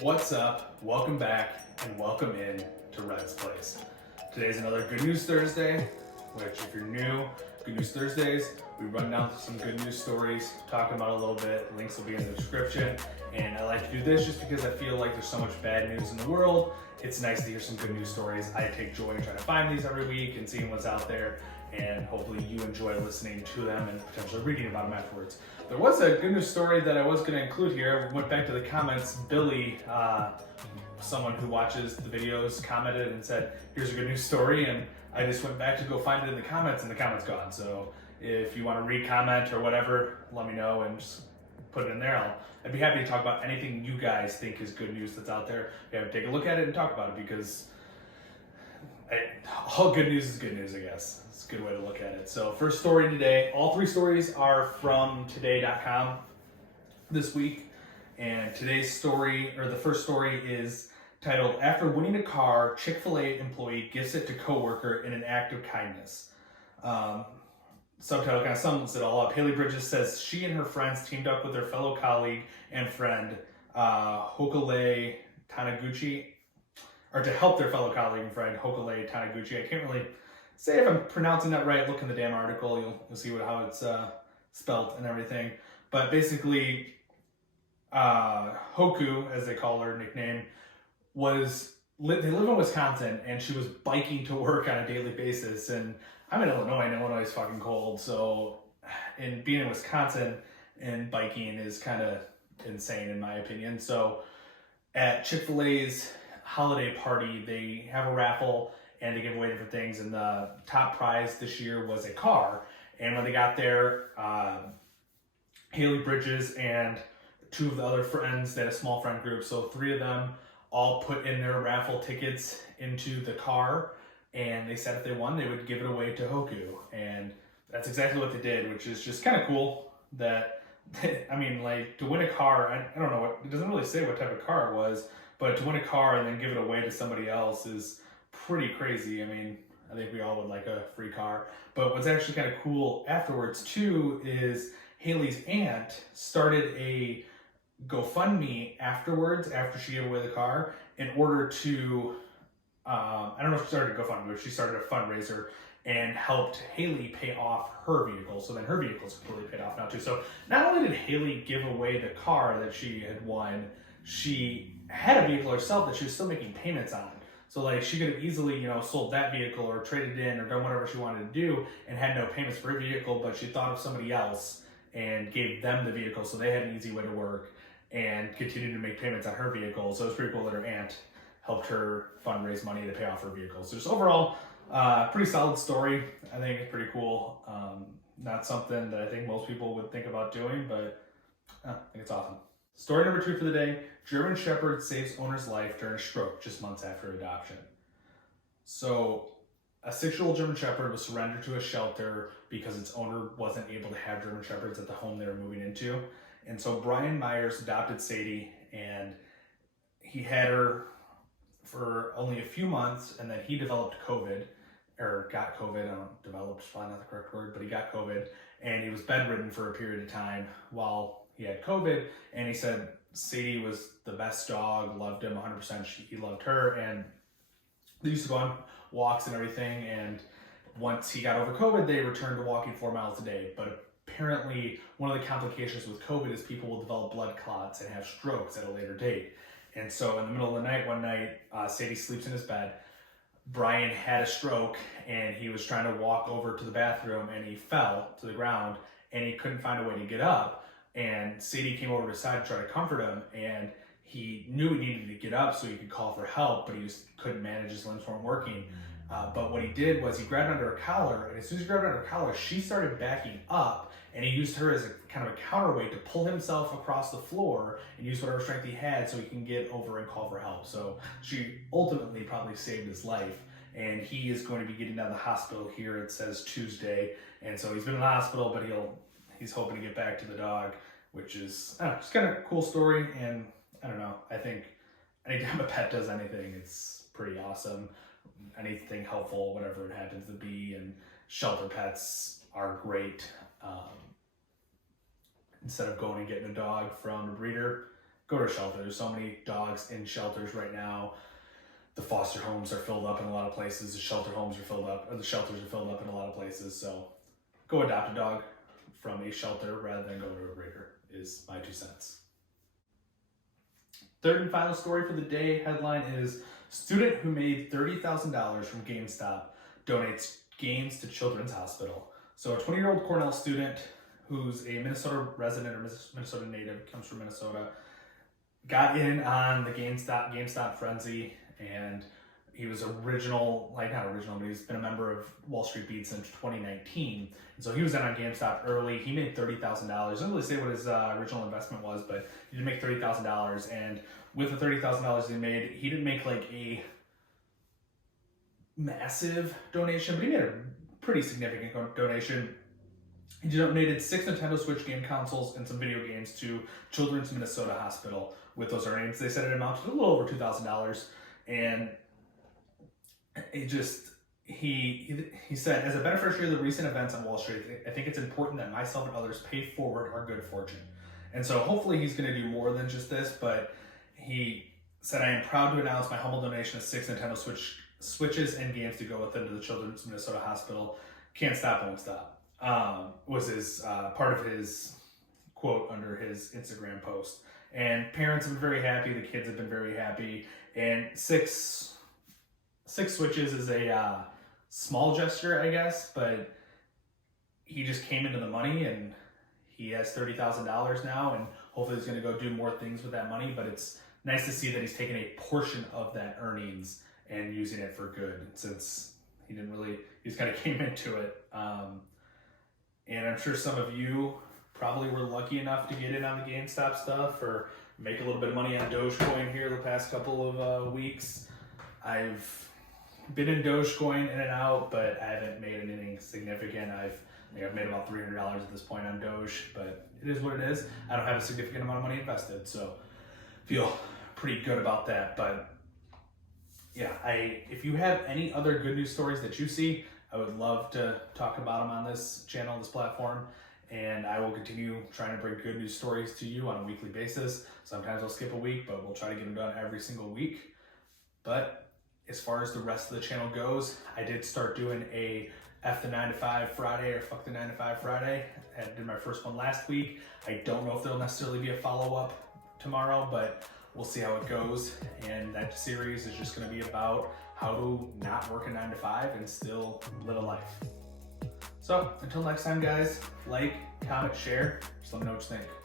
What's up? Welcome back and welcome in to Red's Place. Today's another Good News Thursday, which if you're new, Good News Thursdays, we run down some good news stories, talking about a little bit. Links will be in the description. And I like to do this just because I feel like there's so much bad news in the world. It's nice to hear some good news stories. I take joy in trying to find these every week and seeing what's out there. And hopefully you enjoy listening to them and potentially reading about them afterwards. There was a good news story that I was going to include here. I went back to the comments. Billy, someone who watches the videos, commented and said, here's a good news story. And I just went back to go find it in the comments and the comment's gone. So if you want to re-comment or whatever, let me know and just put it in there. I'd be happy to talk about anything you guys think is good news that's out there. Yeah, take a look at it and talk about it because all good news is good news, I guess. It's a good way to look at it. So first story today, all three stories are from today.com this week. And today's story, or the first story, is titled, After Winning a Car, Chick-fil-A Employee Gives It to Coworker in an Act of Kindness. Subtitle kind of sums it all up. Haley Bridges says she and her friends teamed up with their fellow colleague and friend, Hokale Taniguchi, or to help their fellow colleague and friend, Hokale Taniguchi. I can't really say if I'm pronouncing that right. Look in the damn article. You'll see how it's spelled and everything. But basically, Hoku, as they call her nickname, they live in Wisconsin, and she was biking to work on a daily basis. And I'm in Illinois, and Illinois is fucking cold. So, and being in Wisconsin and biking is kind of insane in my opinion. So, at Chick-fil-A's holiday party, they have a raffle and they give away different things, and the top prize this year was a car. And when they got there, Haley Bridges and two of the other friends, they had a small friend group, so three of them all put in their raffle tickets into the car, and they said if they won, they would give it away to Hoku. And that's exactly what they did, which is just kind of cool that, I mean, like, to win a car, I don't know, it doesn't really say what type of car it was, but to win a car and then give it away to somebody else is pretty crazy. I mean, I think we all would like a free car. But what's actually kind of cool afterwards too is Haley's aunt started a GoFundMe afterwards, after she gave away the car, in order to, I don't know if she started a GoFundMe, but she started a fundraiser and helped Haley pay off her vehicle. So then her vehicle's completely paid off now too. So not only did Haley give away the car that she had won, she had a vehicle herself that she was still making payments on. So like she could have easily, sold that vehicle or traded in or done whatever she wanted to do and had no payments for her vehicle, but she thought of somebody else and gave them the vehicle so they had an easy way to work and continued to make payments on her vehicle. So it was pretty cool that her aunt helped her fundraise money to pay off her vehicle. So just overall, pretty solid story. I think it's pretty cool. Not something that I think most people would think about doing, but I think it's awesome. Story number 2 for the day, German Shepherd saves owner's life during a stroke just months after adoption. So a 6-year-old German Shepherd was surrendered to a shelter because its owner wasn't able to have German Shepherds at the home they were moving into. And so Brian Myers adopted Sadie, and he had her for only a few months, and then he developed COVID, or got COVID. I don't developed, is probably not the correct word, but he got COVID, and he was bedridden for a period of time while he had COVID. And he said Sadie was the best dog, loved him 100%. He loved her, and they used to go on walks and everything. And once he got over COVID, they returned to walking 4 miles a day. But apparently, one of the complications with COVID is people will develop blood clots and have strokes at a later date. And so in the middle of the night, one night, Sadie sleeps in his bed. Brian had a stroke, and he was trying to walk over to the bathroom, and he fell to the ground, and he couldn't find a way to get up. And Sadie came over to his side to try to comfort him, and he knew he needed to get up so he could call for help, but he just couldn't manage, his limbs weren't working. But what he did was he grabbed under her collar, and as soon as he grabbed under her collar, she started backing up, and he used her as a kind of a counterweight to pull himself across the floor and use whatever strength he had so he can get over and call for help. So she ultimately probably saved his life, and he is going to be getting out of the hospital here, it says Tuesday. And so he's been in the hospital, but he's hoping to get back to the dog, which is just kind of a cool story. And I don't know, I think anytime a pet does anything, it's pretty awesome. Anything helpful, whatever it happens to be, and shelter pets are great. Instead of going and getting a dog from a breeder, go go to a shelter. There's so many dogs in shelters right now. The foster homes are filled up in a lot of places. The shelter homes are filled up, or the shelters are filled up in a lot of places. So go adopt a dog from a shelter rather than go to a breeder is my 2 cents. Third and final story for the day headline is student who made $30,000 from GameStop donates games to Children's Hospital. So a 20-year-old Cornell student who's a Minnesota resident or Minnesota native, comes from Minnesota, got in on the GameStop frenzy, and he was not original, but he's been a member of Wall Street Beat since 2019. And so he was in on GameStop early. He made $30,000. I don't really say what his original investment was, but he did make $30,000. And with the $30,000 he made, he didn't make like a massive donation, but he made a pretty significant donation. He donated 6 Nintendo Switch game consoles and some video games to Children's Minnesota Hospital with those earnings. They said it amounted to a little over $2,000. And it just, he said, as a beneficiary of the recent events on Wall Street, I think it's important that myself and others pay forward our good fortune. And so hopefully he's going to do more than just this, but he said, I am proud to announce my humble donation of 6 Nintendo Switches and games to go with them to the Children's Minnesota Hospital. Can't stop, won't stop. Was his part of his quote under his Instagram post. And parents have been very happy. The kids have been very happy. And six Switches is a small gesture, I guess, but he just came into the money, and he has $30,000 now, and hopefully he's going to go do more things with that money. But it's nice to see that he's taken a portion of that earnings and using it for good, since he just kind of came into it. And I'm sure some of you probably were lucky enough to get in on the GameStop stuff or make a little bit of money on Dogecoin here the past couple of weeks. I've been in Dogecoin in and out, but I haven't made anything significant. I've made about $300 at this point on Doge, but it is what it is. I don't have a significant amount of money invested, so feel pretty good about that. But yeah, if you have any other good news stories that you see, I would love to talk about them on this channel, this platform, and I will continue trying to bring good news stories to you on a weekly basis. Sometimes I'll skip a week, but we'll try to get them done every single week. But as far as the rest of the channel goes, I did start doing a F the 9 to 5 Friday or Fuck the 9 to 5 Friday. I did my first one last week. I don't know if there'll necessarily be a follow-up tomorrow, but we'll see how it goes. And that series is just going to be about how to not work a 9 to 5 and still live a life. So until next time, guys, like, comment, share. Just let me know what you think.